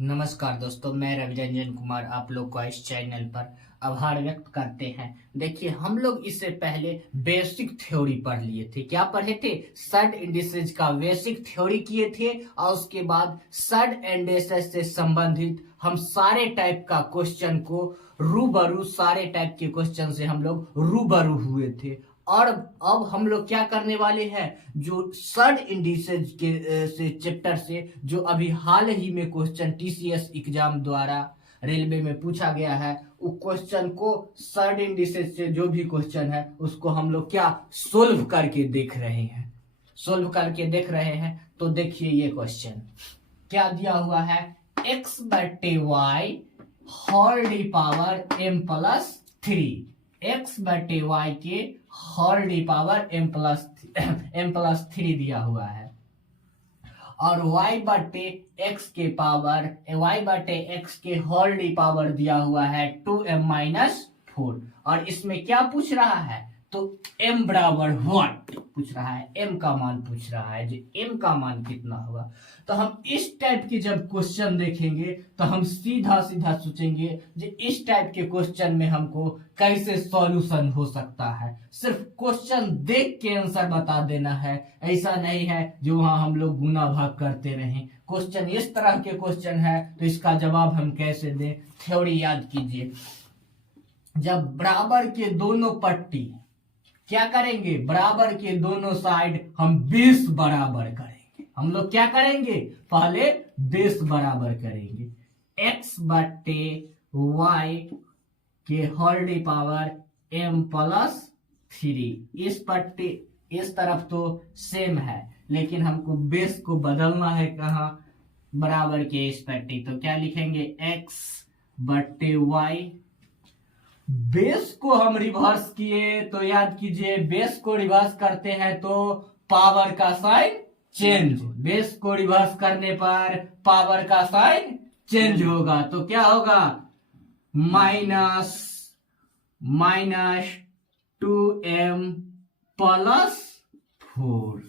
नमस्कार दोस्तों, मैं रवि रंजन कुमार आप लोग का इस चैनल पर आभार व्यक्त करते हैं। देखिए, हम लोग इससे पहले बेसिक थ्योरी पढ़ लिए थे। क्या पढ़े थे? सर्ड इंडिसेज का बेसिक थ्योरी किए थे और उसके बाद सर्ड इंडिसेज से संबंधित हम सारे टाइप का क्वेश्चन को रूबरू सारे टाइप के क्वेश्चन से हम लोग रूबरू हुए थे। और अब हम लोग क्या करने वाले हैं, जो सर्ड इंडिसेज के से चैप्टर से जो अभी हाल ही में क्वेश्चन टीसीएस एग्जाम द्वारा रेलवे में पूछा गया है, उस क्वेश्चन को सर्ड इंडिसेज से जो भी क्वेश्चन है उसको हम लोग क्या सोल्व करके देख रहे हैं। तो देखिए, ये क्वेश्चन क्या दिया हुआ है। x बटे y whole d power m plus 3, x बटे वाई के whole d power m plus 3 दिया हुआ है और y बटे x के होल डी पावर दिया हुआ है 2m माइनस 4। और इसमें क्या पूछ रहा है, तो m बराबर व्हाट पूछ रहा है, m का मान पूछ रहा है। जो m का मान कितना होगा, तो हम इस टाइप के जब क्वेश्चन देखेंगे तो हम सीधा सीधा सोचेंगे जो इस टाइप के क्वेश्चन में हमको कैसे सॉल्यूशन हो सकता है। सिर्फ क्वेश्चन देख के आंसर बता देना है, ऐसा नहीं है जो वहां हम लोग गुना भाग करते रहें। क्वेश्चन इस तरह के क्वेश्चन है तो इसका जवाब हम कैसे दें। थ्योरी याद कीजिए, जब बराबर के दोनों पट्टी क्या करेंगे, बराबर के दोनों साइड हम बेस बराबर करेंगे। हम लोग क्या करेंगे, पहले बेस बराबर करेंगे। x बटे वाई के whole d power m plus 3, इस पट्टी इस तरफ तो सेम है, लेकिन हमको बेस को बदलना है कहाँ, बराबर के इस पट्टी। तो क्या लिखेंगे, x बटे वाई। बेस को हम रिवर्स किए तो याद कीजिए, बेस को रिवर्स करते हैं तो पावर का साइन चेंज। बेस को रिवर्स करने पर पावर का साइन चेंज होगा, तो क्या होगा, माइनस 2m प्लस 4।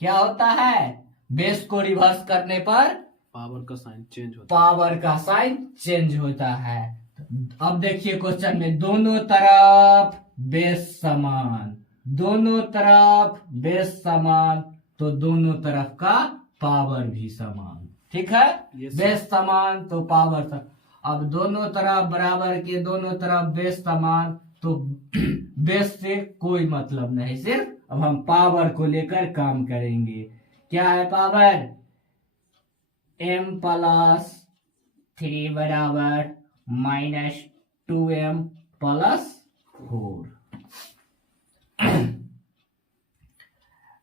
क्या होता है, बेस को रिवर्स करने पर पावर का साइन चेंज होता है। अब देखिए क्वेश्चन में दोनों तरफ बेस समान, तो दोनों तरफ का पावर भी समान। ठीक है, बेस समान तो पावर समान। अब दोनों तरफ बराबर के दोनों तरफ बेस समान, तो बेस से कोई मतलब नहीं, सिर्फ अब हम पावर को लेकर काम करेंगे। क्या है पावर, m प्लस 3 बराबर माइनस 2m प्लस 4।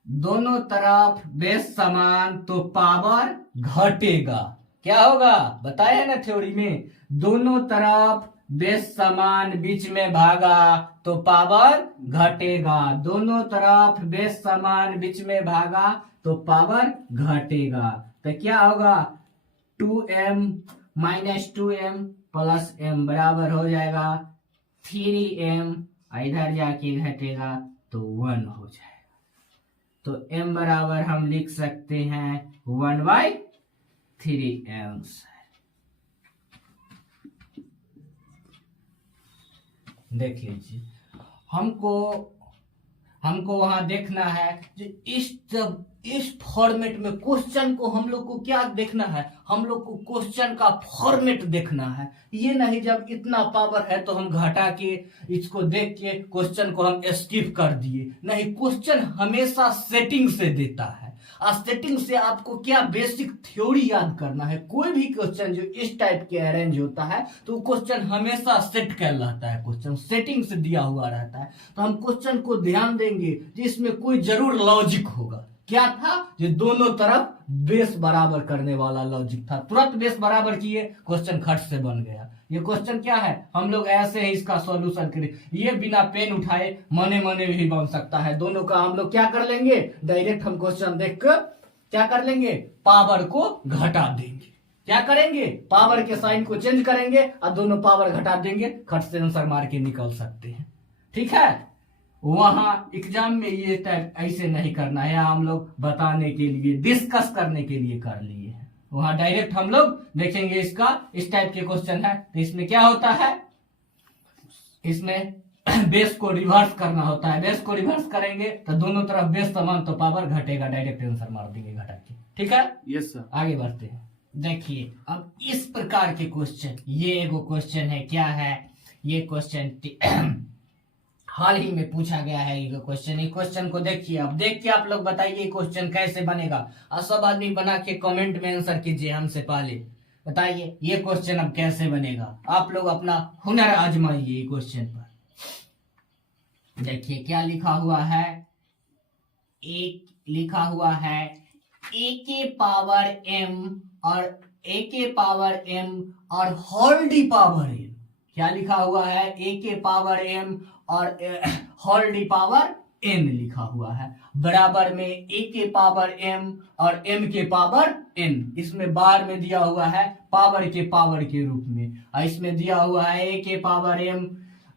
दोनों तरफ बेस समान तो पावर घटेगा। क्या होगा, बताया है ना थ्योरी में, दोनों तरफ बेस समान बीच में भागा तो पावर घटेगा। दोनों तरफ बेस समान बीच में भागा तो पावर घटेगा। तो क्या होगा, 2m minus 2m plus m बराबर हो जाएगा 3m, इधर जाके घटेगा तो 1 हो जाएगा। तो m बराबर हम लिख सकते हैं 1/3 आंसर। देखिए जी, हमको वहां देखना है जो इस फॉर्मेट में क्वेश्चन को हम लोग को क्या देखना है, हम लोग को क्वेश्चन का फॉर्मेट देखना है। ये नहीं जब इतना पावर है तो हम घटा के इसको देख के क्वेश्चन को हम स्किप कर दिए। नहीं, क्वेश्चन हमेशा सेटिंग से देता है और सेटिंग से आपको क्या बेसिक थ्योरी याद करना है। कोई भी क्वेश्चन जो इस टाइप के अरेंज होता है तो क्वेश्चन हमेशा सेट कर रहता है, क्वेश्चन सेटिंग से दिया हुआ रहता है। तो हम क्वेश्चन को ध्यान देंगे जिसमें कोई जरूर लॉजिक होगा। क्या था, जो दोनों तरफ बेस बराबर करने वाला लॉजिक था। तुरंत बेस बराबर किए, क्वेश्चन खट से बन गया। ये क्वेश्चन क्या है, हम लोग ऐसे ही इसका सॉल्यूशन करें। ये बिना पेन उठाए मने भी बन सकता है। दोनों का हम लोग क्या कर लेंगे, डायरेक्ट हम क्वेश्चन देख कर क्या कर लेंगे, पावर को घटा देंगे। क्या करेंगे, पावर के साइन को चेंज करेंगे और दोनों पावर घटा देंगे, खट से आंसर मार के निकल सकते हैं। ठीक है, वहां एग्जाम में ये टाइप ऐसे नहीं करना है, हम लोग बताने के लिए डिस्कस करने के लिए कर लिए हैं। वहां डायरेक्ट हम लोग देखेंगे इसका, इस टाइप के क्वेश्चन है। तो इसमें क्या होता है, इसमें बेस को रिवर्स करना होता है। बेस को रिवर्स करेंगे तो दोनों तरफ बेस समान, तो पावर घटेगा, डायरेक्ट आंसर मार देंगे घटा के। ठीक है, यस सर। आगे बढ़ते हैं। देखिए अब इस प्रकार के क्वेश्चन, ये एगो क्वेश्चन है, क्या है ये क्वेश्चन हाल ही में पूछा गया है ये क्वेश्चन। ये क्वेश्चन को देखिए, अब देख के आप लोग बताइए क्वेश्चन कैसे बनेगा, और सब आदमी बना के कमेंट में आंसर कीजिए हमसे पहले। बताइए ये क्वेश्चन अब कैसे बनेगा, आप लोग अपना हुनर आजमाइए ये क्वेश्चन पर। देखिए क्या लिखा हुआ है, एक लिखा हुआ है ए के पावर एम और ए के पावर एम और होल डी पावर एम। क्या लिखा हुआ है, ए के पावर एम और होल डी पावर एन लिखा हुआ है, बराबर में ए के पावर एम और एम के पावर एन। इसमें बार में दिया हुआ है पावर के रूप में, और इसमें दिया हुआ है ए के पावर एम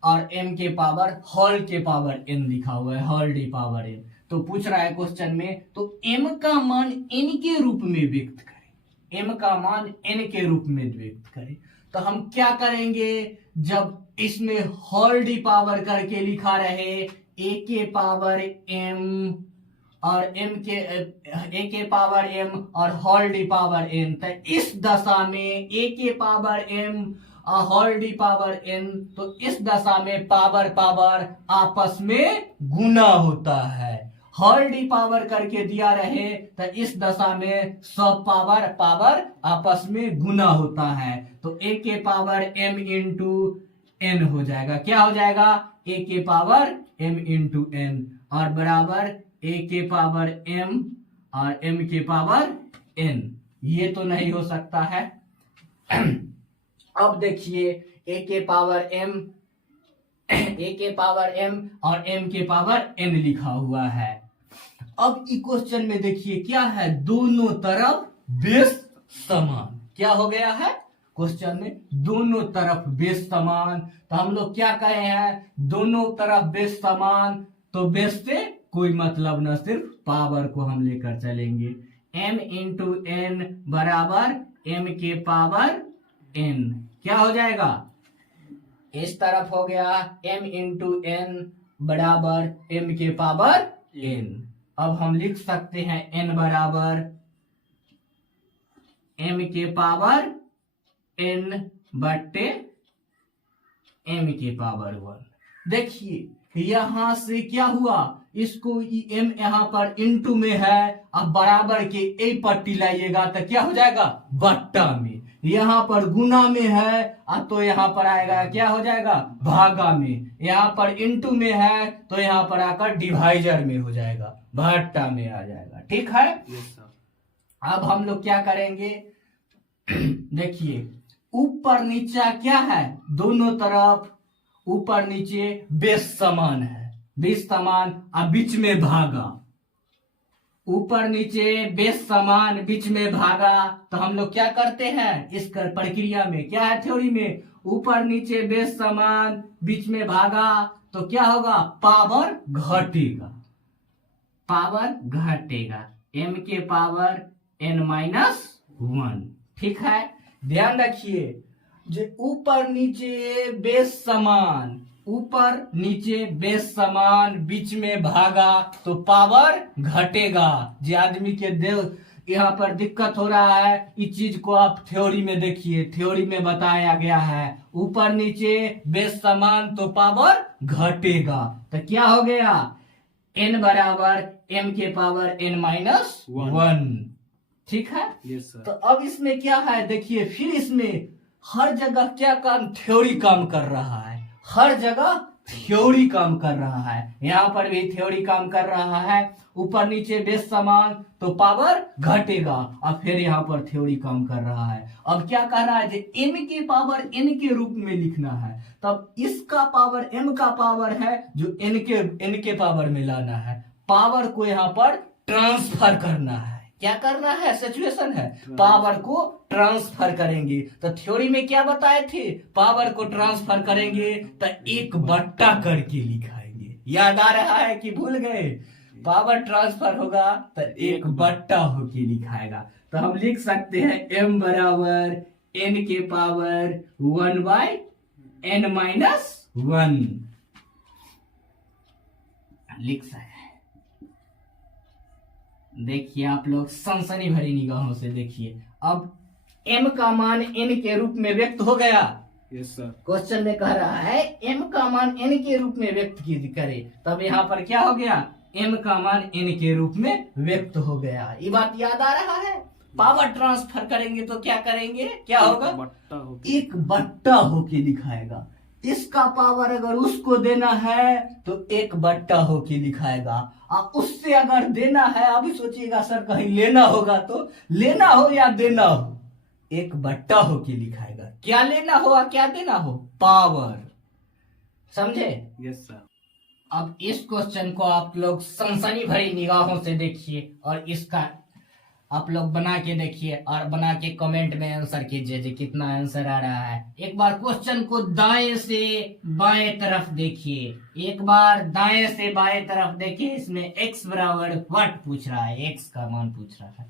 और एम के पावर होल के पावर एन लिखा हुआ है, होल डी पावर एन। तो पूछ रहा है क्वेश्चन में, तो एम का मान एन के रूप में व्यक्त करें, एम का मान एन के रूप में व्यक्त करें। तो हम क्या करेंगे, जब इसमें होल डी पावर करके लिखा रहे ए के पावर एम और एम के ए के पावर एम और होल डी पावर एन, तो इस दशा में ए के पावर एम और होल डी पावर एन, तो इस दशा में पावर पावर आपस में गुना होता है। होल डी पावर करके दिया रहे तो इस दशा में सब पावर पावर आपस में गुना होता है, तो ए के पावर एम इंटू एन हो जाएगा। क्या हो जाएगा, ए के पावर एम इंटू एन और बराबर ए के पावर एम और एम के पावर एन। ये तो नहीं हो सकता है। अब देखिए ए के पावर एम, ए के पावर एम और एम के पावर एन लिखा हुआ है। अब इस क्वेश्चन में देखिए क्या है, दोनों तरफ बेस समान। क्या हो गया है क्वेश्चन में, दोनों तरफ बेस समान। तो हम लोग क्या कहे हैं, दोनों तरफ बेस समान, तो बेस से कोई मतलब ना, सिर्फ पावर को हम लेकर चलेंगे। m इंटू एन बराबर m के पावर n। क्या हो जाएगा, इस तरफ हो गया m इंटू एन बराबर m के पावर n। अब हम लिख सकते हैं n बराबर m के पावर n बट्टे m के पावर 1। देखिए यहां से क्या हुआ, इसको m यहां पर इंटू में है, अब बराबर के ए पट्टी लाइएगा तो क्या हो जाएगा, बट्टा में। यहाँ पर गुना में है, अब तो यहाँ पर आएगा क्या हो जाएगा, भागा में। यहाँ पर इंटू में है तो यहाँ पर आकर डिवाइजर में हो जाएगा, भट्टा में आ जाएगा। ठीक है, अब हम लोग क्या करेंगे, देखिए ऊपर नीचा क्या है, दोनों तरफ ऊपर नीचे बेस समान है, बेस समान और बीच में भागा। ऊपर नीचे बेस समान बीच में भागा, तो हम लोग क्या करते हैं इस प्रक्रिया में, क्या है थ्योरी में, ऊपर नीचे बेस समान बीच में भागा तो क्या होगा, पावर घटेगा, पावर घटेगा, m के पावर n माइनस 1। ठीक है, ध्यान रखिए, जो ऊपर नीचे बेस समान, ऊपर नीचे बेस समान बीच में भागा तो पावर घटेगा। जो आदमी के देव यहाँ पर दिक्कत हो रहा है, इस चीज को आप थ्योरी में देखिए, थ्योरी में बताया गया है ऊपर नीचे बेस समान तो पावर घटेगा। तो क्या हो गया, n बराबर m के पावर n माइनस 1। ठीक है, यस सर। तो अब इसमें क्या है, देखिए फिर इसमें हर जगह क्या काम, थ्योरी काम कर रहा है, हर जगह थ्योरी काम कर रहा है। यहाँ पर भी थ्योरी काम कर रहा है, ऊपर नीचे बेस समान तो पावर घटेगा, और फिर यहाँ पर थ्योरी काम कर रहा है। अब क्या कह रहा है, m के पावर n के रूप में लिखना है, तब इसका पावर m का पावर है जो n के पावर में लाना है, पावर को यहाँ पर ट्रांसफर करना है। क्या करना है, सिचुएशन है, पावर को ट्रांसफर करेंगे। तो थ्योरी में क्या बताए थे, पावर को ट्रांसफर करेंगे तो एक बट्टा करके लिखाएंगे। याद आ रहा है कि भूल गए, पावर ट्रांसफर होगा तो एक बट्टा होके लिखाएगा। तो हम लिख सकते हैं m बराबर n के पावर 1/n-1 लिख सकते हैं। देखिए आप लोग सनसनी भरी निगाहों से देखिए, अब m का मान n के रूप में व्यक्त हो गया। Yes sir. क्वेश्चन में कह रहा है m का मान n के रूप में व्यक्त करे, तब यहाँ पर क्या हो गया, m का मान n के रूप में व्यक्त हो गया। ये बात याद आ रहा है। पावर ट्रांसफर करेंगे तो क्या करेंगे, क्या होगा, एक बट्टा होके लिखाएगा। इसका पावर अगर उसको देना है तो एक बट्टा होके लिखाएगा, और उससे अगर देना है, अभी सोचिएगा सर कहीं लेना होगा, तो लेना हो या देना हो एक बट्टा होके लिखाएगा। क्या लेना हो और क्या देना हो, पावर। समझे? Yes sir. अब इस क्वेश्चन को आप लोग सनसनी भरी निगाहों से देखिए और इसका आप लोग बना के देखिए और बना के कमेंट में आंसर कीजिए जी कितना आंसर आ रहा है। एक बार क्वेश्चन को दाएं से बाएं तरफ देखिए, एक बार दाएं से बाएं तरफ देखिए। इसमें x बराबर व्हाट पूछ रहा है, x का मान पूछ रहा है।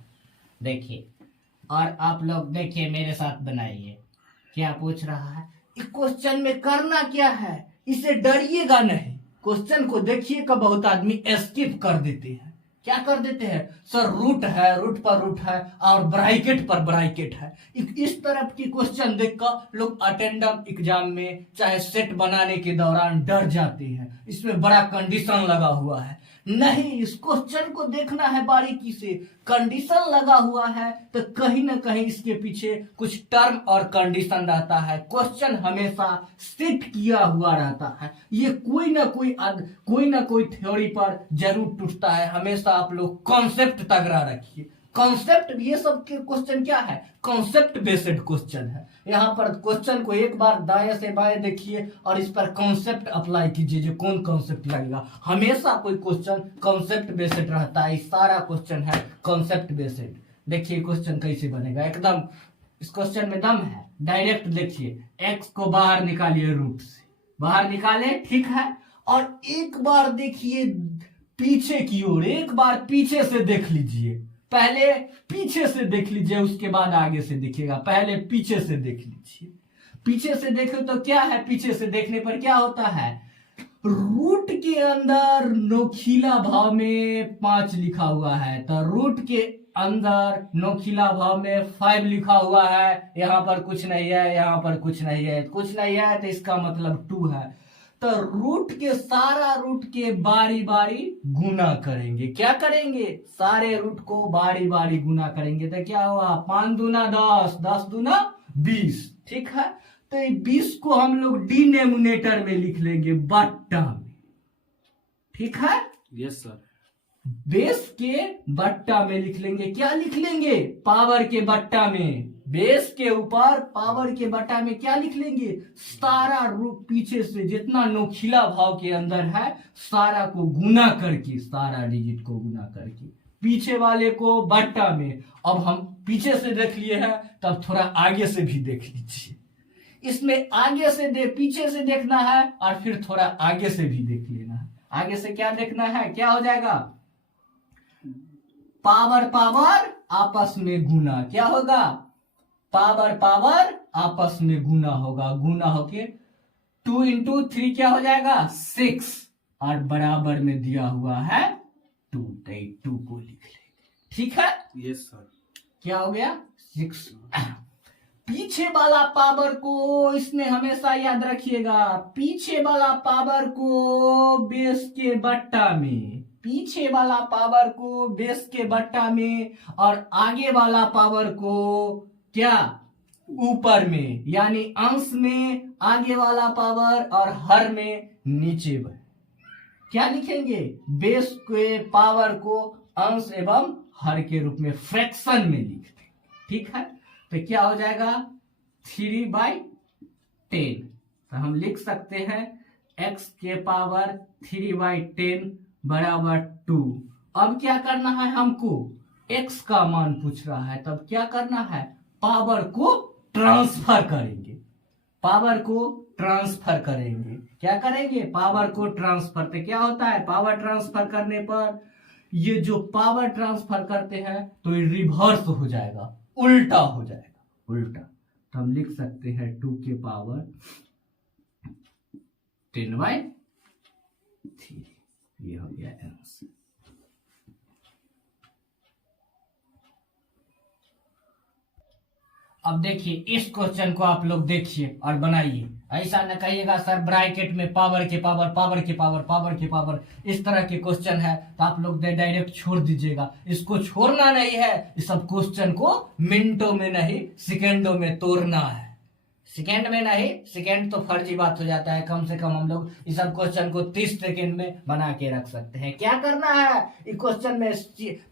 देखिए और आप लोग देखिए मेरे साथ बनाइए क्या पूछ रहा है। इस क्वेश्चन में करना क्या है, इसे डरिएगा नहीं। क्वेश्चन को देखिए का बहुत आदमी स्किप कर देते हैं। क्या कर देते हैं, सर रूट है, रूट पर रूट है और ब्रैकेट पर ब्रैकेट है। इस तरफ की क्वेश्चन देखकर लोग अटेंडम एग्जाम में चाहे सेट बनाने के दौरान डर जाते हैं, इसमें बड़ा कंडीशन लगा हुआ है। नहीं, इस क्वेश्चन को देखना है बारीकी से। कंडीशन लगा हुआ है तो कहीं ना कहीं इसके पीछे कुछ टर्म और कंडीशन रहता है। क्वेश्चन हमेशा सेट किया हुआ रहता है, ये कोई ना कोई थ्योरी पर जरूर टूटता है। हमेशा आप लोग कॉन्सेप्ट तगड़ा रखिए। कॉन्सेप्ट, ये सब के क्वेश्चन क्या है, कॉन्सेप्ट बेस्ड क्वेश्चन है। यहाँ पर क्वेश्चन को एक बार दाएं से बाएं देखिए और इस पर कॉन्सेप्ट अप्लाई कीजिए, जो कौन कॉन्सेप्ट लगेगा। हमेशा कोई क्वेश्चन कॉन्सेप्ट बेस्ड रहता है, सारा क्वेश्चन है कॉन्सेप्ट बेस्ड। देखिए क्वेश्चन कैसे बनेगा, एकदम इस क्वेश्चन में दम है। डायरेक्ट देखिए, एक्स को बाहर निकालिए, रूट से बाहर निकाले, ठीक है। और एक बार देखिए पीछे की ओर, एक बार पीछे से देख लीजिए। पहले पीछे से देख लीजिए, उसके बाद आगे से देखिएगा। पहले पीछे से देख लीजिए। पीछे से देखे तो क्या है, पीछे से देखने पर क्या होता है, रूट के अंदर नोखीला भाव में 5 लिखा हुआ है, तो रूट के अंदर नोखीला भाव में 5 लिखा हुआ है। यहाँ पर कुछ नहीं है, यहाँ पर कुछ नहीं है, कुछ नहीं है, तो इसका मतलब 2 है। तो रूट के सारा रूट के बारी बारी गुना करेंगे। क्या करेंगे, सारे रूट को बारी बारी गुना करेंगे। तो क्या हुआ, 5 दूना 10, 10 दूना 20, ठीक है। तो 20 को हम लोग डिनोमिनेटर में लिख लेंगे, बट्टा में, ठीक है। Yes sir. बेस के बट्टा में लिख लेंगे। क्या लिख लेंगे, पावर के बट्टा में। बेस के ऊपर पावर के बट्टा में क्या लिख लेंगे, सारा रूट पीछे से जितना नोखिला भाव के अंदर है सारा को गुना करके, सारा डिजिट को गुना करके पीछे वाले को बट्टा में। अब हम पीछे से देख लिए हैं, तब थोड़ा आगे से भी देख लीजिए। इसमें आगे से पीछे से देखना है और फिर थोड़ा आगे से भी देख लेना है। आगे से क्या देखना है, क्या हो जाएगा, पावर पावर आपस में गुना। क्या होगा, पावर पावर आपस में गुना होगा। गुना होके 2 into 3 क्या हो जाएगा, 6, और बराबर में दिया हुआ है 2, तो 2 को लिख लेंगे, ठीक है। Yes sir. क्या हो गया, 6। पीछे वाला पावर को इसमें हमेशा याद रखिएगा, पीछे वाला पावर को बेस के बट्टा में, पीछे वाला पावर को बेस के बट्टा में, और आगे वाला पावर को क्या, ऊपर में, यानी अंश में आगे वाला पावर और हर में नीचे में। क्या लिखेंगे, बेस के पावर को अंश एवं हर के रूप में फ्रैक्शन में लिख देंगे, ठीक है। तो क्या हो जाएगा, 3/10। तो हम लिख सकते हैं x के पावर 3/10 बराबर 2। अब क्या करना है हमको, x का मान पूछ रहा है, तब क्या करना है, पावर को ट्रांसफर करेंगे। पावर को ट्रांसफर करेंगे, क्या करेंगे, पावर को ट्रांसफर। तो क्या होता है, पावर ट्रांसफर करने पर ये जो पावर ट्रांसफर करते हैं तो ये रिवर्स हो जाएगा, उल्टा हो जाएगा, उल्टा। तो हम लिख सकते हैं 2 के पावर 10/3, ये हो गया आंसर। अब देखिए इस क्वेश्चन को आप लोग देखिए और बनाइए। ऐसा न कहिएगा सर ब्रैकेट में पावर के पावर, पावर के पावर, पावर के पावर, इस तरह के क्वेश्चन है तो आप लोग डायरेक्ट छोड़ दीजिएगा। इसको छोड़ना नहीं है, इस सब क्वेश्चन को मिनटों में नहीं सेकेंडों में तोड़ना है। सेकेंड में नहीं, सेकेंड तो फर्जी बात हो जाता है। कम से कम हम लोग इस सब क्वेश्चन को 30 सेकेंड में बना के रख सकते हैं। क्या करना है इस क्वेश्चन में,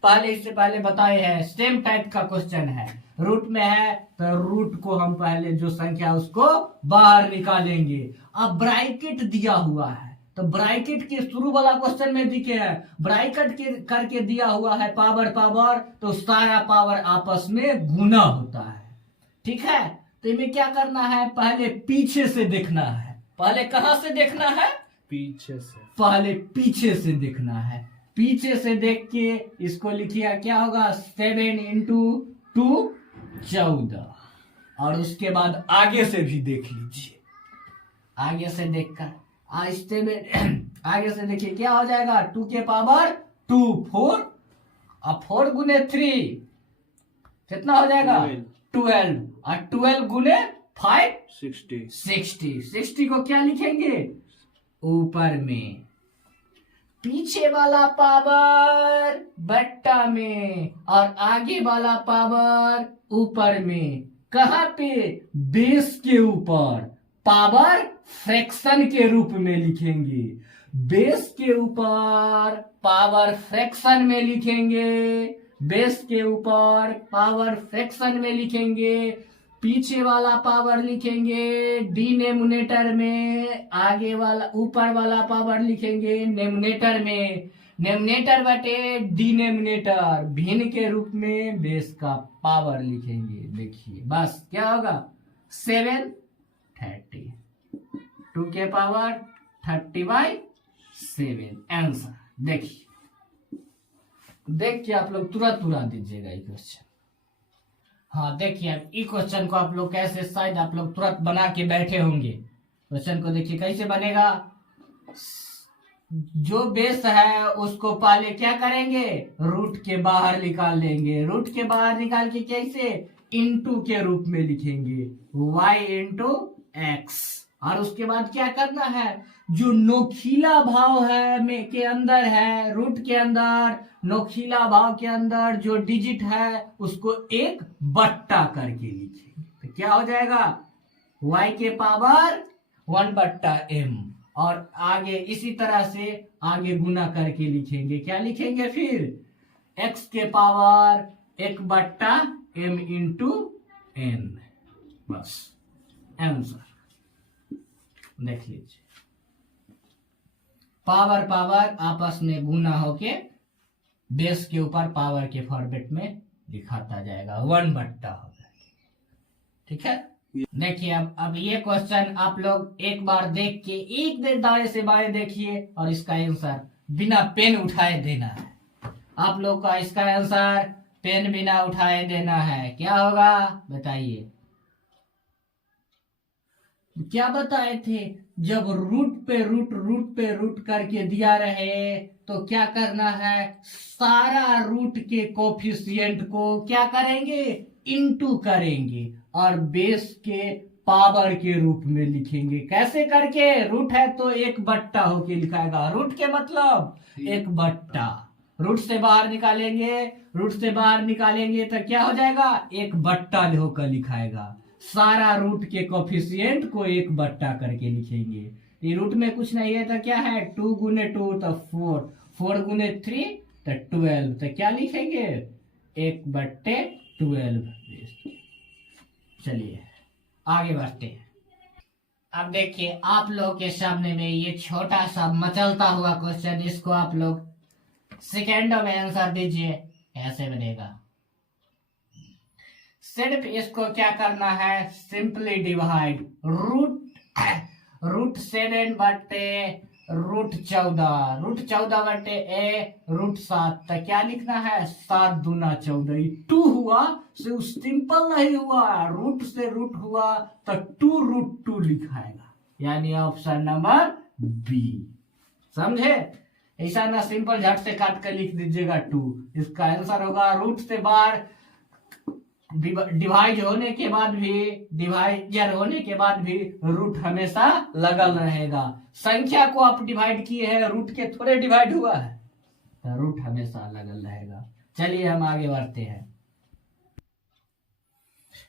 पहले इससे पहले बताए हैं, सेम टाइप का क्वेश्चन है। रूट में है तो रूट को हम पहले जो संख्या उसको बाहर निकालेंगे। अब ब्रैकेट दिया हुआ है तो ब्रैकेट के शुरू वाला क्वेश्चन में दिखे है, ब्रैकेट के करके दिया हुआ है पावर पावर, तो सारा पावर आपस में गुना होता है। ठीक है, तो इनमें क्या करना है, पहले पीछे से देखना है। पहले कहां से देखना है, पीछे से, पहले पीछे से देखना है। पीछे से देख के इसको लिखिए, क्या होगा 7 इंटू 2 14, और उसके बाद आगे से भी देख लीजिए। आगे से देखकर आगे से देखिए क्या हो जाएगा, 2 के पावर 2 4, और 4 गुने 3 कितना हो जाएगा 12, और 12 गुने 5 60 को क्या लिखेंगे ऊपर में, पीछे वाला पावर बट्टा में और आगे वाला पावर ऊपर में। कहां पे, बेस के ऊपर, पावर फ्रैक्शन के रूप में लिखेंगे। बेस के ऊपर पावर फ्रैक्शन में लिखेंगे, बेस के ऊपर पावर फ्रैक्शन में लिखेंगे। पीछे वाला पावर लिखेंगे डिनोमिनेटर में, आगे वाला ऊपर वाला पावर लिखेंगे नोमिनेटर में। नोमिनेटर बटे डिनोमिनेटर, भिन्न के रूप में बेस का पावर लिखेंगे। देखिए बस क्या होगा 7 30, 2 के पावर 30/7 आंसर। देखिए देख के आप लोग तुरंत उड़ा दीजिएगा ये क्वेश्चन। हाँ देखिए इस क्वेश्चन को आप लोग कैसे, शायद आप लोग तुरंत बना के बैठे होंगे। क्वेश्चन को देखिए कैसे बनेगा, जो बेस है उसको पहले क्या करेंगे, रूट के बाहर निकाल लेंगे। रूट के बाहर निकाल के कैसे, इनटू के रूप में लिखेंगे, y इंटू एक्स। और उसके बाद क्या करना है, जो नोखीला भाव है में के अंदर है, रूट के अंदर नोखीला भाव के अंदर जो डिजिट है उसको एक बट्टा करके लिखेंगे। तो क्या हो जाएगा y के पावर 1/m, और आगे इसी तरह से आगे गुना करके लिखेंगे। क्या लिखेंगे फिर, x के पावर 1/m इंटू n। बस आंसर देख लीजिए, पावर पावर आपस में गुना होके बेस के ऊपर पावर के फॉर्मेट में दिखाता जाएगा, 1/, होगा। ठीक है, देखिए अब ये क्वेश्चन आप लोग एक बार देख के एक देर दाएं से बाएं देखिए और इसका आंसर बिना पेन उठाए देना है। आप लोग का इसका आंसर पेन बिना उठाए देना है। क्या होगा बताइए, क्या बताए थे, जब रूट पे रूट करके दिया रहे तो क्या करना है, सारा रूट के कोफिशिएंट को क्या करेंगे, इनटू करेंगे और बेस के पावर के रूप में लिखेंगे। कैसे करके, रूट है तो 1/, होके लिखाएगा। रूट के मतलब 1/, रूट से बाहर निकालेंगे, रूट से बाहर निकालेंगे तो क्या हो जाएगा 1/, होकर लिखाएगा। सारा रूट के कोफिशिएंट को 1/, करके लिखेंगे। ये रूट में कुछ नहीं है तो क्या है, 2 गुने 2 तो 4, 4 गुने 3 तो 12, तो क्या लिखेंगे 1/12। चलिए आगे बढ़ते हैं। अब देखिए आप लोग के सामने में ये छोटा सा मचलता हुआ क्वेश्चन, इसको आप लोग सेकेंडों में आंसर दीजिए। कैसे बनेगा, सिर्फ इसको क्या करना है, सिंपली डिवाइड रूट 7/, √14 बटे ए √7, तो क्या लिखना है 7 दूना 14, 2 हुआ से सिंपल नहीं हुआ, रूट से रूट हुआ तो 2√2 लिखाएगा, यानी ऑप्शन नंबर बी। समझे? ऐसा ना सिंपल झट से काट कर लिख दीजिएगा 2, इसका आंसर होगा रूट से बाहर डिवाइड होने के बाद भी, डिवाइजर होने के बाद भी रूट हमेशा लगल रहेगा। संख्या को आप डिवाइड किए हैं, रूट के थोड़े डिवाइड हुआ है, तो रूट हमेशा लगल रहेगा। चलिए हम आगे बढ़ते हैं।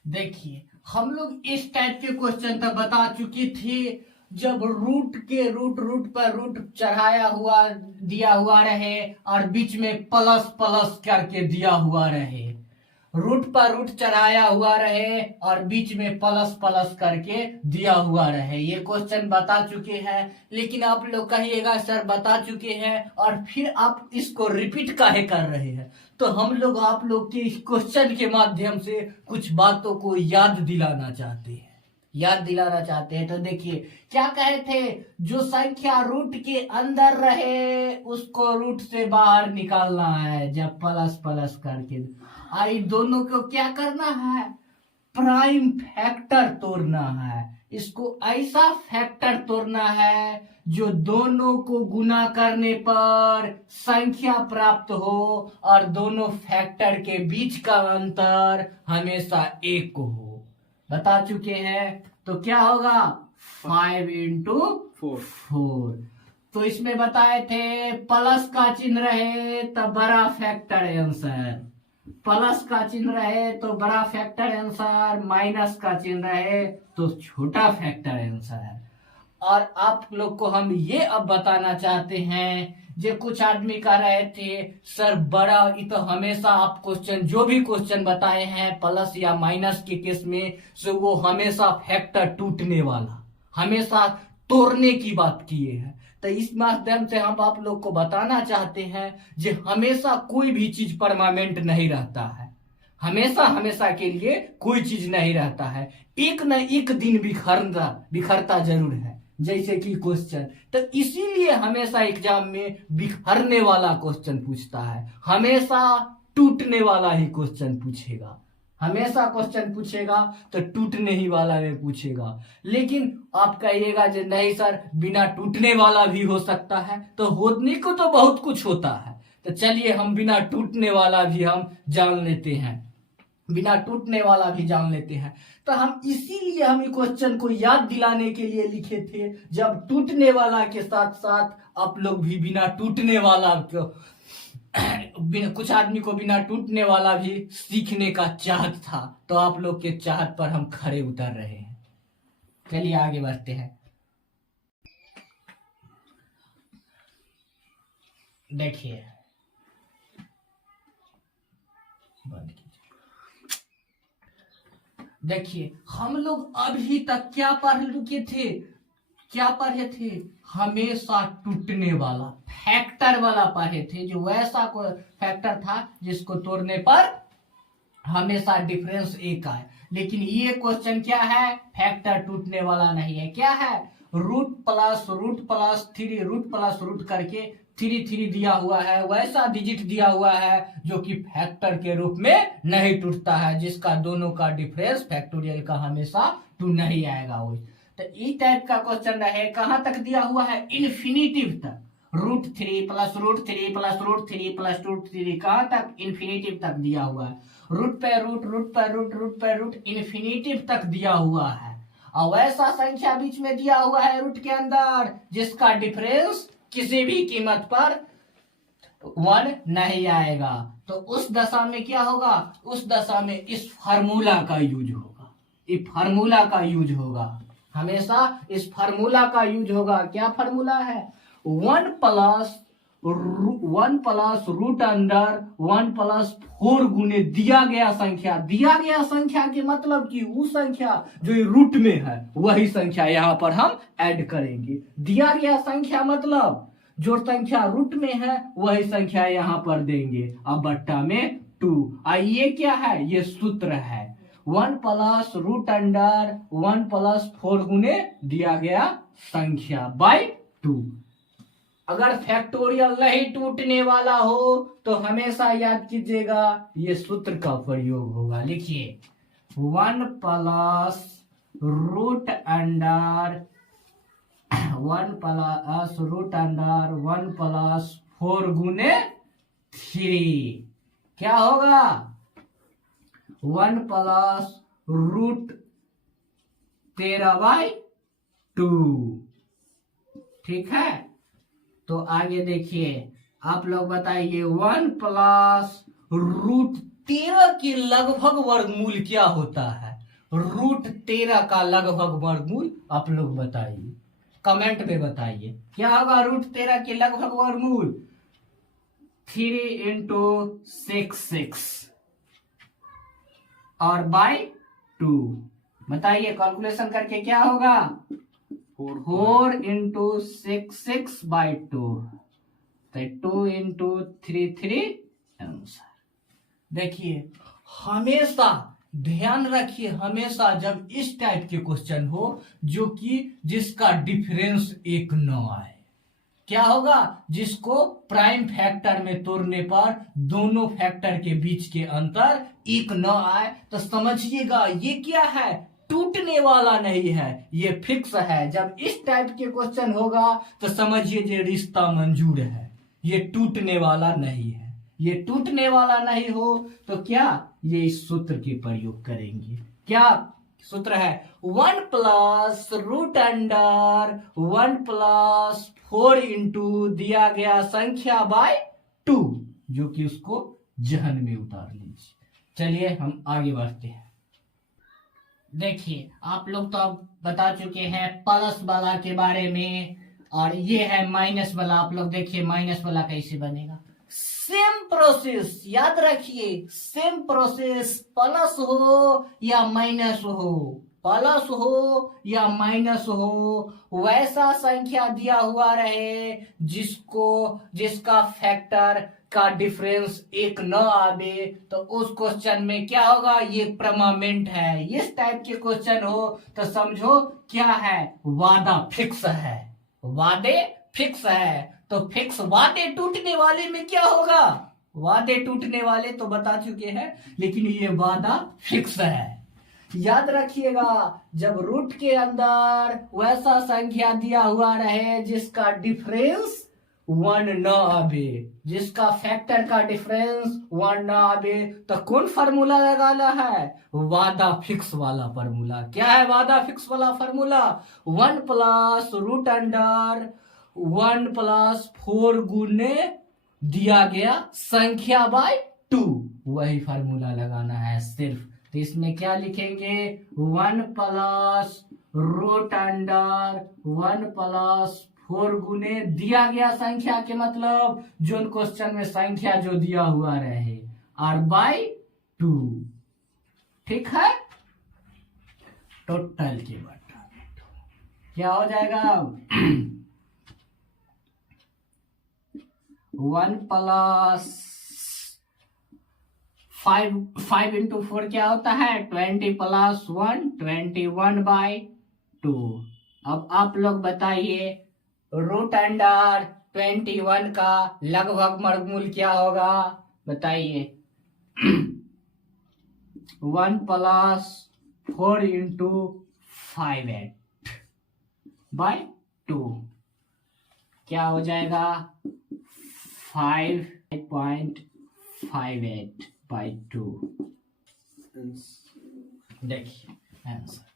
देखिए हम लोग इस टाइप के क्वेश्चन तक बता चुकी थी, जब रूट के रूट पर रूट चढ़ाया हुआ दिया हुआ रहे और बीच में प्लस प्लस करके दिया हुआ रहे, रूट पर रूट चढ़ाया हुआ रहे और बीच में प्लस प्लस करके दिया हुआ रहे। ये क्वेश्चन बता चुके हैं, लेकिन आप लोग कहिएगा सर बता चुके हैं और फिर आप इसको रिपीट काहे कर रहे हैं। तो हम लोग आप लोग के इस क्वेश्चन के माध्यम से कुछ बातों को याद दिलाना चाहते हैं। तो देखिए क्या कहे थे, जो संख्या रूट के अंदर रहे उसको रूट से बाहर निकालना है, जब प्लस प्लस करके आई दोनों को क्या करना है, प्राइम फैक्टर तोड़ना है। इसको ऐसा फैक्टर तोड़ना है जो दोनों को गुना करने पर संख्या प्राप्त हो और दोनों फैक्टर के बीच का अंतर हमेशा 1 हो। बता चुके हैं, तो क्या होगा 5 × 4। तो इसमें बताए थे प्लस का चिन्ह रहे तो बड़ा फैक्टर आंसर, प्लस का चिन्ह रहे तो बड़ा फैक्टर आंसर, माइनस का चिन्ह रहे तो छोटा फैक्टर आंसर। और आप लोग को हम ये अब बताना चाहते हैं, जो कुछ आदमी कह रहे थे सर बड़ा, ये तो हमेशा आप क्वेश्चन जो भी क्वेश्चन बताए हैं प्लस या माइनस के केस में से वो हमेशा फैक्टर टूटने वाला, हमेशा तोड़ने की बात किए हैं। तो इस माध्यम से हम आप लोग को बताना चाहते हैं जो हमेशा कोई भी चीज परमानेंट नहीं रहता है, हमेशा के लिए कोई चीज नहीं रहता है, एक न एक दिन बिखरता जरूर है, जैसे कि क्वेश्चन। तो इसीलिए हमेशा एग्जाम में बिखरने वाला क्वेश्चन पूछता है, हमेशा टूटने वाला ही क्वेश्चन पूछेगा, हमेशा क्वेश्चन पूछेगा तो टूटने ही वाला में पूछेगा। लेकिन आप कहिएगा जो नहीं सर बिना टूटने वाला भी हो सकता है, तो होने को तो बहुत कुछ होता है। तो चलिए हम बिना टूटने वाला भी हम जान लेते हैं, बिना टूटने वाला भी जान लेते हैं। तो हम इसीलिए हम क्वेश्चन को याद दिलाने के लिए लिखे थे, जब टूटने वाला के साथ साथ आप लोग भी बिना टूटने वाला को कुछ आदमी को बिना टूटने वाला भी सीखने का चाहत था, तो आप लोग के चाहत पर हम खड़े उतर रहे हैं। चलिए आगे बढ़ते हैं। देखिए देखिए हम लोग अभी तक क्या पढ़े थे, हमेशा टूटने वाला फैक्टर वाला पढ़े थे, जो वैसा कोई फैक्टर था जिसको तोड़ने पर हमेशा डिफरेंस 1 आए। लेकिन ये क्वेश्चन क्या है, फैक्टर टूटने वाला नहीं है, क्या है रूट प्लस रूट करके 3 दिया हुआ है, वैसा डिजिट दिया हुआ है जो कि फैक्टर के रूप में नहीं टूटता है, जिसका दोनों का डिफरेंस फैक्टोरियल का हमेशा 2 नहीं आएगा। वही तो इस टाइप का क्वेश्चन रहे, कहां तक दिया हुआ है, इन्फिनिटिव तक, √3 + √3 + √3 + √3 कहां तक, इन्फिनिटिव तक दिया हुआ है, रूट पे रूट इन्फिनिटिव तक दिया हुआ है। और वैसा संख्या बीच में दिया हुआ है रूट के अंदर जिसका डिफरेंस किसी भी कीमत पर 1 नहीं आएगा। तो उस दशा में क्या होगा, उस दशा में इस फार्मूला का यूज होगा, इस फार्मूला का यूज होगा, हमेशा इस फार्मूला का यूज होगा। क्या फार्मूला है, 1 + √1 + 4 गुने दिया गया संख्या के मतलब कि वो संख्या जो रूट में है वही संख्या यहाँ पर हम ऐड करेंगे। दिया गया संख्या मतलब जो संख्या रूट में है वही संख्या यहाँ पर देंगे, अब बट्टा में 2। ये क्या है, ये सूत्र है, 1 + √1 + 4 गुने दिया गया संख्या बाय 2। अगर फैक्टोरियल नहीं टूटने वाला हो तो हमेशा याद कीजिएगा ये सूत्र का प्रयोग होगा। लिखिए 1 प्लस रूट अंडर 1 प्लस 4 गुने 3 क्या होगा 1 प्लस रूट 13/2। ठीक है, तो आगे देखिए आप लोग बताइए 1 प्लस रूट 13 के लगभग वर्गमूल क्या होता है। रूट 13 का लगभग वर्गमूल आप लोग बताइए, कमेंट में बताइए क्या होगा रूट 13 के लगभग वर्गमूल। 3 × 6 और बाय 2 बताइए कैलकुलेशन करके क्या होगा 4 × 6/2 तो 2 × 3 आंसर। देखिए हमेशा ध्यान रखिए, हमेशा जब इस टाइप के क्वेश्चन हो जो कि जिसका डिफरेंस एक न आए, क्या होगा जिसको प्राइम फैक्टर में तोड़ने पर दोनों फैक्टर के बीच के अंतर एक न आए, तो समझिएगा ये क्या है टूटने वाला नहीं है, ये फिक्स है। जब इस टाइप के क्वेश्चन होगा तो समझिए ये रिश्ता मंजूर है, ये टूटने वाला नहीं है। ये टूटने वाला नहीं हो तो क्या ये इस सूत्र के प्रयोग करेंगे। क्या सूत्र है 1 plus root under 1 plus 4 into दिया गया संख्या बाय 2, जो कि उसको जहन में उतार लीजिए। चलिए हम आगे बढ़ते हैं। देखिए आप लोग तो अब बता चुके हैं प्लस वाला के बारे में, और ये है माइनस वाला। आप लोग देखिए माइनस वाला कैसे बनेगा। सेम प्रोसेस याद रखिए, सेम प्रोसेस प्लस हो या माइनस हो, प्लस हो या माइनस हो, वैसा संख्या दिया हुआ रहे जिसका फैक्टर का डिफरेंस एक न आवे, तो उस क्वेश्चन में क्या होगा ये परमानेंट है। इस टाइप के क्वेश्चन हो तो समझो क्या है वादा फिक्स है, वादे फिक्स है। तो फिक्स वादे टूटने वाले में क्या होगा, वादे टूटने वाले तो बता चुके हैं, लेकिन ये वादा फिक्स है। याद रखिएगा जब रूट के अंदर वैसा संख्या दिया हुआ रहे जिसका डिफरेंस 1 न आवे, जिसका फैक्टर का डिफरेंस 1 न आवे, तो कौन फार्मूला लगाना है वादा फिक्स वाला फार्मूला। क्या है वादा फिक्स वाला formula 1 plus root under 1 plus 4 गुने दिया गया संख्या बाय 2, वही फार्मूला लगाना है सिर्फ। तो इसमें क्या लिखेंगे 1 प्लस रूट अंडर 1 प्लस 4 गुने दिया गया संख्या के मतलब जो क्वेश्चन में संख्या जो दिया हुआ रहे और बाय 2। ठीक है, टोटल के बटा क्या हो जाएगा 1 प्लस 5 × 4 क्या होता है 20 प्लस 1 21/2। अब आप लोग बताइए रूट अंडर 21 का लगभग वर्गमूल क्या होगा बताइए 1 प्लस 4 × 5/2 क्या हो जाएगा 5.58/2। देखिए आंसर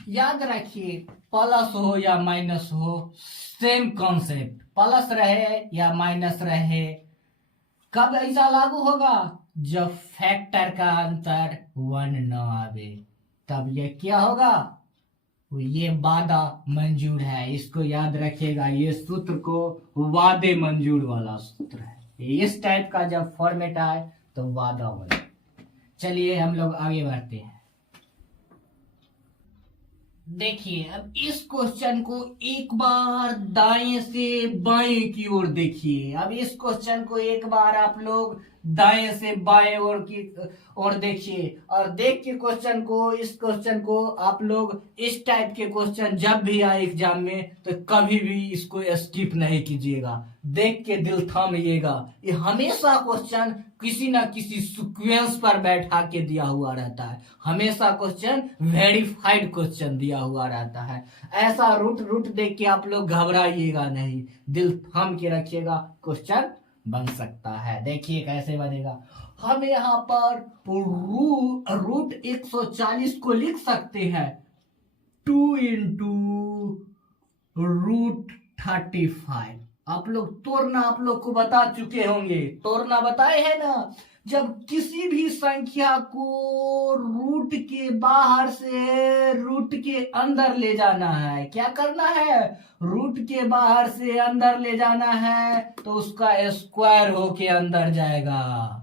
याद रखिए, प्लस हो या माइनस हो सेम कॉन्सेप्ट, प्लस रहे या माइनस रहे, कब ऐसा लागू होगा जब फैक्टर का अंतर 1 न आवे, तब ये क्या होगा ये वादा मंजूर है। इसको याद रखिएगा, ये सूत्र को वादे मंजूर वाला सूत्र है। इस टाइप का जब फॉर्मेट आए तो वादा बने। चलिए हम लोग आगे बढ़ते हैं। देखिए अब इस क्वेश्चन को एक बार दाएं से बाएं की ओर देखिए। अब इस क्वेश्चन को एक बार आप लोग दाएं से बाएं ओर की और देखिए, और देख के क्वेश्चन को, इस क्वेश्चन को आप लोग इस टाइप के क्वेश्चन जब भी आए एग्जाम में तो कभी भी इसको स्किप नहीं कीजिएगा, देख के दिल थामिएगा। ये हमेशा क्वेश्चन किसी ना किसी सीक्वेंस पर बैठा के दिया हुआ रहता है, हमेशा क्वेश्चन वेरीफाइड क्वेश्चन दिया हुआ रहता है। ऐसा रूट रूट देख के आप लोग घबराइएगा नहीं, दिल थाम के रखिएगा, क्वेश्चन बन सकता है। देखिए कैसे बनेगा। हम यहाँ पर रूट 140 को लिख सकते हैं 2 इंटू रूट 35। आप लोग तोड़ना आप लोग को बता चुके होंगे, तोड़ना बताए है ना। जब किसी भी संख्या को रूट के बाहर से रूट के अंदर ले जाना है, क्या करना है, रूट के बाहर से अंदर ले जाना है तो उसका स्क्वायर होके अंदर जाएगा।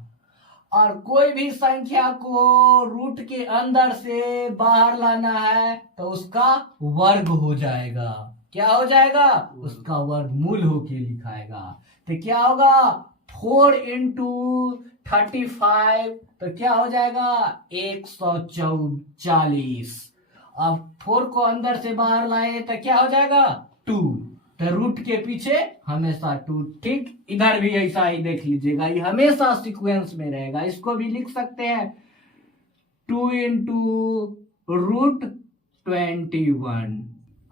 और कोई भी संख्या को रूट के अंदर से बाहर लाना है तो उसका वर्ग हो जाएगा। क्या हो जाएगा, उसका वर्गमूल होके लिखाएगा। तो क्या होगा 4 इंटू 35, तो क्या हो जाएगा 140। अब 4 को अंदर से बाहर लाए तो क्या हो जाएगा 2, तो रूट के पीछे हमेशा 2। ठीक, इधर भी ऐसा ही देख लीजिएगा, ये हमेशा सीक्वेंस में रहेगा। इसको भी लिख सकते हैं 2 इंटू रूट 21।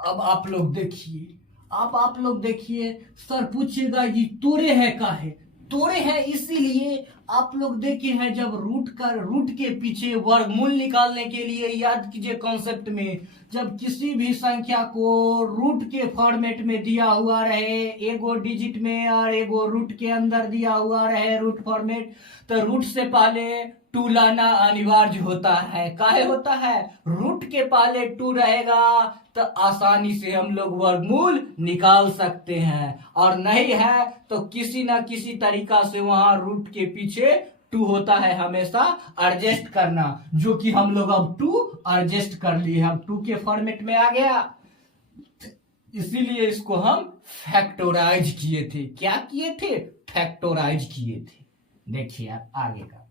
अब आप लोग देखिए, अब आप लोग देखिए, सर पूछेगा ये तोड़े है का है, तोड़े है इसीलिए आप लोग देखे हैं जब रूट के पीछे वर्गमूल निकालने के लिए याद कीजिए कॉन्सेप्ट में, जब किसी भी संख्या को रूट के फॉर्मेट में दिया हुआ रहे, एगो डिजिट में और एगो रूट के अंदर दिया हुआ रहे रूट फॉर्मेट, तो रूट से पहले 2 लाना अनिवार्य होता है। काहे होता है, रूट के पहले 2 रहेगा तो आसानी से हम लोग वर्गमूल निकाल सकते हैं, और नहीं है तो किसी ना किसी तरीका से वहां रूट के पीछे 2 होता है, हमेशा एडजस्ट करना, जो कि हम लोग अब 2 एडजस्ट कर लिए, हम 2 के फॉर्मेट में आ गया, इसीलिए इसको हम फैक्टोराइज किए थे। क्या किए थे, फैक्टोराइज किए थे। देखिए आप आगे का,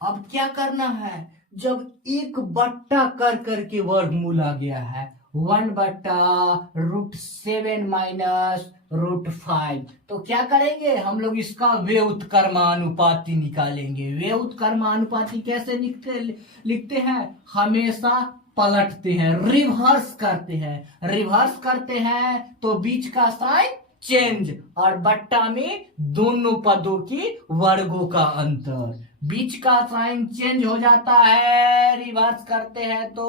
अब क्या करना है, जब 1 बट्टा कर करके वर्गमूल आ गया है, 1 बट्टा रूट 7 माइनस रूट 5, तो क्या करेंगे हम लोग, इसका व्युत्क्रमानुपाती निकालेंगे। व्युत्क्रमानुपाती कैसे लिखते हैं, हमेशा पलटते हैं, रिवर्स करते हैं। रिवर्स करते हैं तो बीच का साइन चेंज, और बट्टा में दोनों पदों की वर्गों का अंतर, बीच का साइन चेंज हो जाता है रिवर्स करते हैं तो,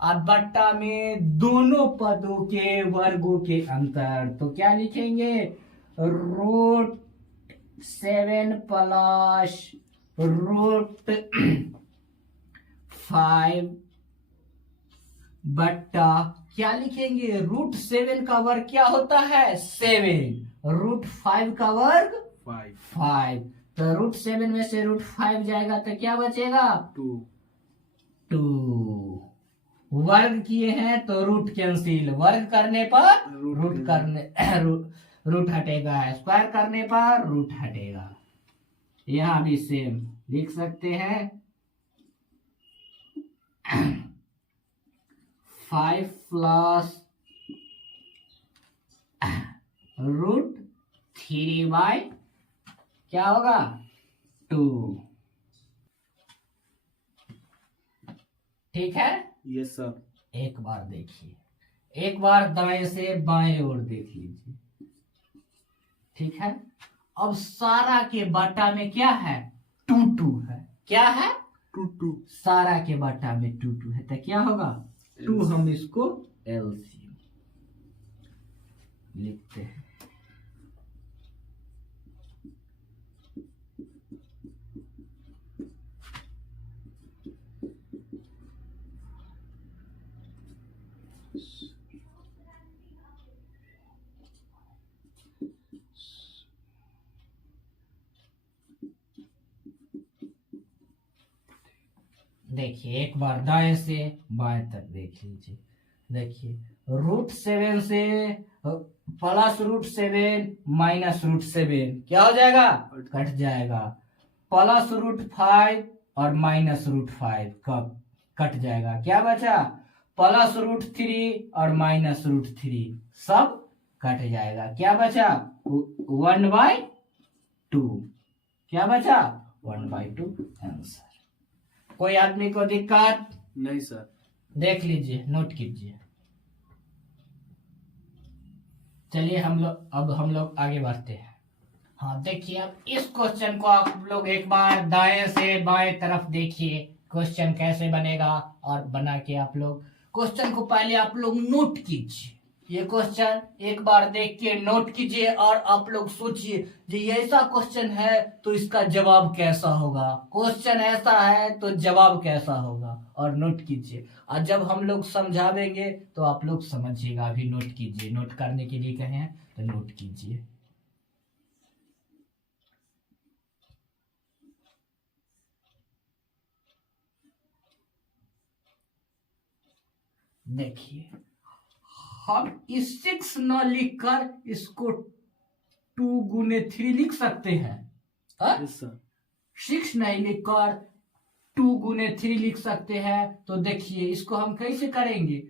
और बट्टा में दोनों पदों के वर्गों के अंतर। तो क्या लिखेंगे, रूट 7 प्लस रूट 5 बट्टा क्या लिखेंगे, रूट 7 का वर्ग क्या होता है 7, रूट 5 का वर्ग 5, तो रूट 7 में से रूट 5 जाएगा तो क्या बचेगा 2। वर्ग किए हैं तो रूट कैंसिल, वर्ग करने पर रूट हटेगा, स्क्वायर करने पर रूट हटेगा। यहां भी सेम लिख सकते हैं 5 प्लस रूट 3 बाय क्या होगा 2। ठीक है, यस सर। एक बार देखिए, एक बार दाएं से बाएं ओर देख लीजिए। ठीक है, अब सारा के बाटा में क्या है 2 है, क्या है 2 सारा के बाटा में 2 है, तो क्या होगा 2, हम इसको एलसीएम लिखते हैं। देखिए एक बार दाएं से बाएं तक देख लीजिए। देखिए रूट 7 से प्लस रूट 7 माइनस रूट 7 क्या हो जाएगा, कट जाएगा। +√5 और -√5 कब कट जाएगा, क्या बचा, +√3 और -√3 सब कट जाएगा, क्या बचा 1/2, क्या बचा 1/2 आंसर। कोई आदमी को दिक्कत नहीं सर। देख लीजिए, नोट कीजिए। चलिए हम लोग आगे बढ़ते हैं। हाँ देखिए, अब इस क्वेश्चन को आप लोग एक बार दाएं से बाएं तरफ देखिए, क्वेश्चन कैसे बनेगा, और बना के आप लोग क्वेश्चन को पहले आप लोग नोट कीजिए। ये क्वेश्चन एक बार देख के नोट कीजिए और आप लोग सोचिए कि ये ऐसा क्वेश्चन है तो इसका जवाब कैसा होगा, क्वेश्चन ऐसा है तो जवाब कैसा होगा, और नोट कीजिए। और जब हम लोग समझावेंगे तो आप लोग समझिएगा, अभी नोट कीजिए, नोट करने के लिए कहे हैं तो नोट कीजिए। देखिए, हम इस 6 न लिखकर इसको 2 × 3 लिख सकते हैं। Yes sir. 6 नहीं लिखकर 2 × 3 लिख सकते हैं। तो देखिए इसको हम कैसे करेंगे,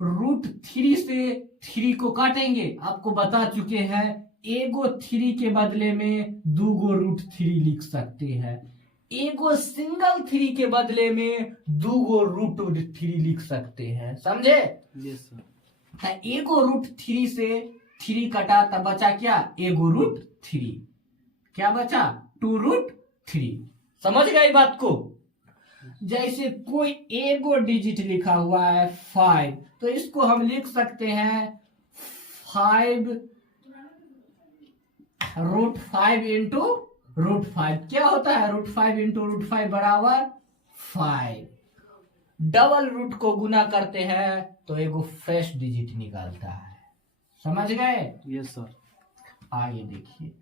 √3 से 3 को काटेंगे। आपको बता चुके हैं एगो 3 के बदले में 2 √3 लिख सकते हैं, एगो सिंगल 3 के बदले में 2 √3 लिख सकते हैं, समझे। Yes sir. एगो √3 से 3 कटा तब बचा क्या, एगो √3, क्या बचा 2√3। समझ गए बात को। जैसे कोई एगो डिजिट लिखा हुआ है 5, तो इसको हम लिख सकते हैं 5 √5 इंटू √5, क्या होता है √5 इंटू √5 बराबर 5। डबल रूट को गुना करते हैं तो एगो फ्रेश डिजिट निकलता है, समझ गए। Yes sir. आगे देखिए,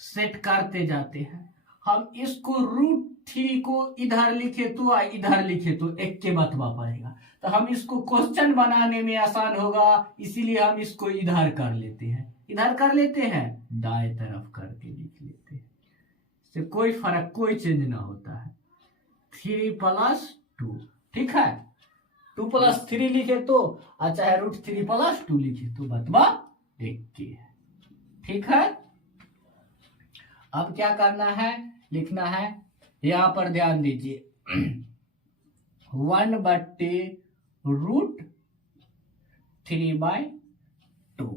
सेट करते जाते हैं। हम इसको √3 को इधर लिखे तो इधर लिखे तो एक के बतवा पड़ेगा, तो हम इसको क्वेश्चन बनाने में आसान होगा, इसीलिए हम इसको इधर कर लेते हैं, इधर कर लेते हैं, दाएं तरफ करके लिख लेते हैं। इससे कोई फर्क, कोई चेंज ना होता है। 3 + 2, ठीक है। 2 + 3 लिखे तो, चाहे √3 + 2 लिखे तो बतवा एक के है, ठीक है। अब क्या करना है, लिखना है, यहां पर ध्यान दीजिए 1/√3/2।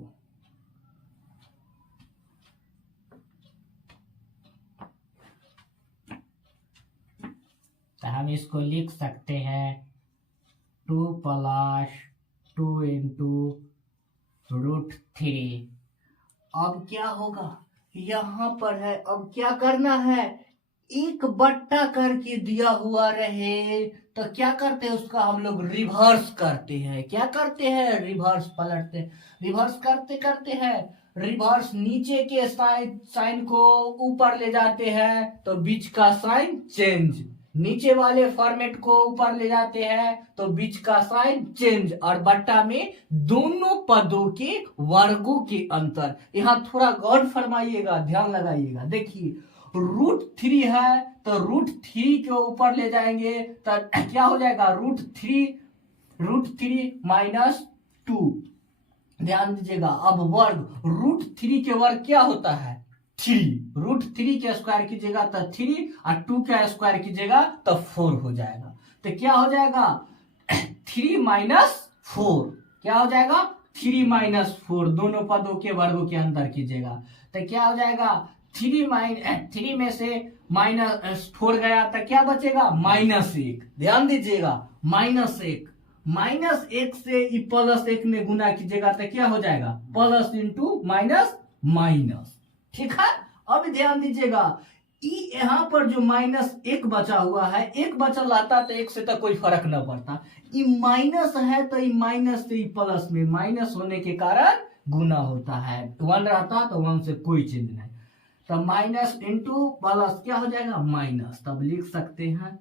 तो हम इसको लिख सकते हैं 2 + 2 × √3। अब क्या होगा, यहां पर है, अब क्या करना है, एक बट्टा करके दिया हुआ रहे तो क्या करते हैं, उसका हम लोग रिवर्स करते हैं। क्या करते हैं, रिवर्स पलटते, रिवर्स करते करते हैं, रिवर्स नीचे के साइन को ऊपर ले जाते हैं तो बीच का साइन चेंज, नीचे वाले फॉर्मेट को ऊपर ले जाते हैं तो बीच का साइन चेंज, और बट्टा में दोनों पदों के वर्गों के अंतर। यहां थोड़ा गौर फरमाइएगा, ध्यान लगाइएगा। देखिए √3 है तो √3 के ऊपर ले जाएंगे तो क्या हो जाएगा, √3 -2। ध्यान दीजिएगा, अब वर्ग, √3 के वर्ग क्या होता है 3, √3 के स्क्वायर कीजिएगा तो 3, और 2 का स्क्वायर कीजिएगा तो 4 हो जाएगा। तो क्या हो जाएगा 3 - 4, क्या हो जाएगा 3 - 4, दोनों पदों के वर्गों के अंतर कीजिएगा तो क्या हो जाएगा 3 में से -4 गया तो क्या बचेगा -1। ध्यान दीजिएगा -1, -1 से +1 में गुना कीजिएगा तो क्या हो जाएगा प्लस इंटू माइनस, ठीक है। अब ध्यान दीजिएगा, यहाँ पर जो -1 बचा हुआ है, 1 बचा लाता तो 1 से तो कोई फर्क न पड़ता, ये माइनस है तो ये माइनस से प्लस में, माइनस होने के कारण गुना होता है। 1 रहता तो 1 से कोई चेंज नहीं, तो माइनस इंटू प्लस क्या हो जाएगा माइनस, तब लिख सकते हैं।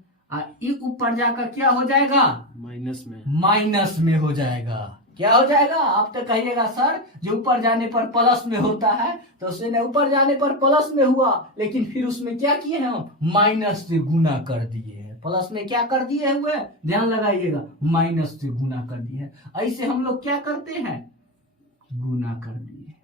ऊपर जाकर क्या हो जाएगा माइनस में हो जाएगा, क्या हो जाएगा? आप तो कहिएगा सर जो ऊपर जाने पर प्लस में होता है, तो उसने ऊपर जाने पर प्लस में हुआ, लेकिन फिर उसमें क्या किए हैं हम? माइनस से गुना कर दिए हैं। प्लस में क्या कर दिए हुए? ध्यान लगाइएगा, माइनस से गुना कर दिए हैं। ऐसे हम लोग क्या करते हैं? गुना कर दिए।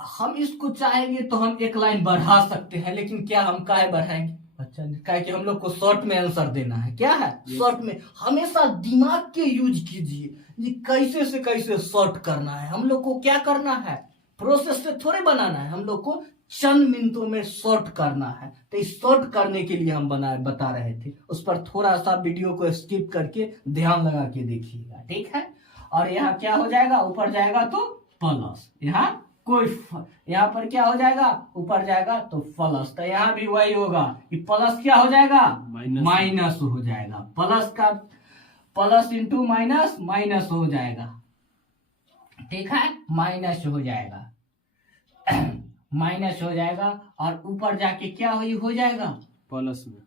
हम इसको चाहेंगे तो हम एक लाइन बढ़ा सकते हैं, लेकिन क्या हम काहे बढ़ाएंगे? अच्छा, क्या कि हम लोग को शॉर्ट में आंसर देना है। क्या है? शॉर्ट में। हमेशा दिमाग के यूज कीजिए जी, कैसे से कैसे शॉर्ट करना है। हम लोग को क्या करना है? प्रोसेस से थोड़े बनाना है, हम लोग को चंद मिनटों में शॉर्ट करना है। तो इस शॉर्ट करने के लिए हम बता रहे थे। उस पर थोड़ा सा वीडियो को स्किप करके ध्यान लगा के देखिएगा, ठीक है। और यहाँ क्या हो जाएगा? ऊपर जाएगा तो प्लस, यहाँ यहाँ पर क्या हो जाएगा? ऊपर जाएगा तो प्लस। तो यहाँ भी वही होगा कि प्लस क्या हो जाएगा? माइनस हो जाएगा। प्लस का प्लस इंटू माइनस माइनस हो जाएगा, ठीक है। माइनस हो जाएगा माइनस हो जाएगा। और ऊपर जाके क्या हो जाएगा? प्लस में।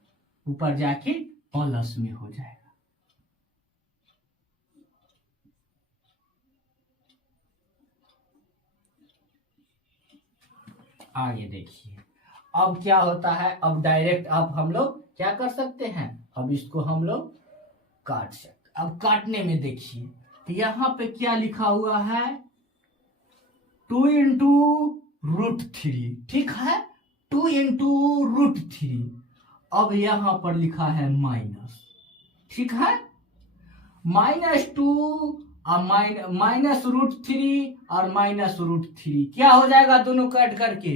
ऊपर जाके प्लस में हो जाएगा। आगे देखिए अब क्या होता है। अब डायरेक्ट अब हम लोग क्या कर सकते हैं? अब इसको हम लोग काट सकते। अब काटने में देखिए तो यहाँ पे क्या लिखा हुआ है? 2 इंटू रूट 3, ठीक है। 2 इंटू रूट 3। अब यहाँ पर लिखा है माइनस, ठीक है। -2 और माइनस रूट 3 और माइनस रूट 3 क्या हो जाएगा? दोनों को ऐड करके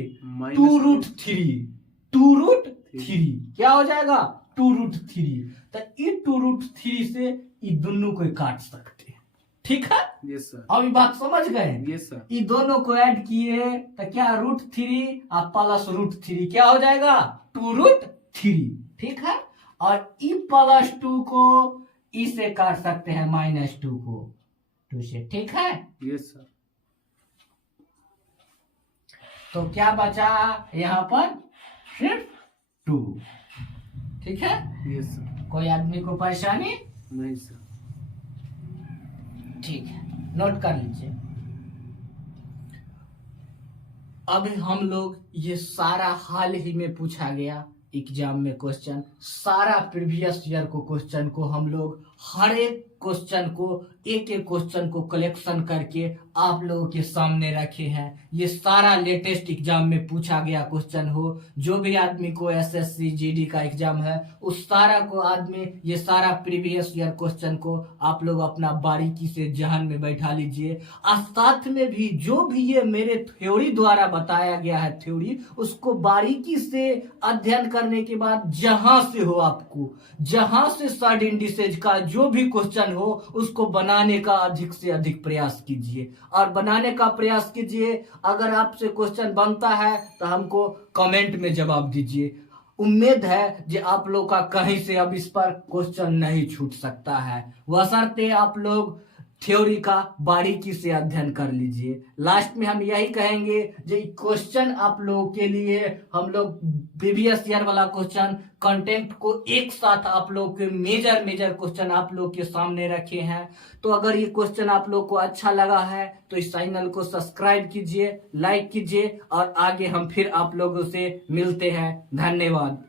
2 रूट 3। 2 रूट 3 क्या हो जाएगा? 2 रूट 3। तो ये 2 रूट 3 से ये दोनों को काट सकते हैं, ठीक है। Yes sir. अभी बात समझ गए? Yes sir. ये दोनों को ऐड किए तो क्या? रूट 3 और प्लस रूट 3 क्या हो जाएगा? 2 रूट 3, ठीक है। और ई प्लस 2 को ई से काट सकते हैं, -2 को 2 से, ठीक है। Yes sir. तो क्या बचा यहाँ पर? सिर्फ 2, ठीक है। Yes sir. कोई आदमी को परेशानी? नहीं सर। ठीक है, नोट कर लीजिए। अभी हम लोग ये सारा हाल ही में पूछा गया एग्जाम में क्वेश्चन, सारा प्रीवियस ईयर को क्वेश्चन को हम लोग हर एक क्वेश्चन को एक क्वेश्चन को कलेक्शन करके आप लोगों के सामने रखे हैं। ये सारा लेटेस्ट एग्जाम में पूछा गया क्वेश्चन हो। जो भी आदमी को एसएससी जीडी का एग्जाम है उस सारा को आदमी ये सारा प्रीवियस ईयर क्वेश्चन को आप लोग अपना बारीकी से जहन में बैठा लीजिए। और साथ में भी जो भी ये मेरे थ्योरी द्वारा बताया गया है थ्योरी, उसको बारीकी से अध्ययन करने के बाद जहां से हो आपको, जहां से साइड इंडिसेज का जो भी क्वेश्चन हो उसको बनाने का अधिक से अधिक प्रयास कीजिए। और बनाने का प्रयास कीजिए। अगर आपसे क्वेश्चन बनता है तो हमको कमेंट में जवाब दीजिए। उम्मीद है कि आप लोग का कहीं से अब इस पर क्वेश्चन नहीं छूट सकता है, बशर्ते आप लोग थ्योरी का बारीकी से अध्ययन कर लीजिए। लास्ट में हम यही कहेंगे जो क्वेश्चन आप लोगों के लिए हम लोग प्रीवियस ईयर वाला क्वेश्चन कंटेंट को एक साथ आप लोग के मेजर क्वेश्चन आप लोग के सामने रखे हैं। तो अगर ये क्वेश्चन आप लोग को अच्छा लगा है तो इस चैनल को सब्सक्राइब कीजिए, लाइक कीजिए और आगे हम फिर आप लोगों से मिलते हैं। धन्यवाद।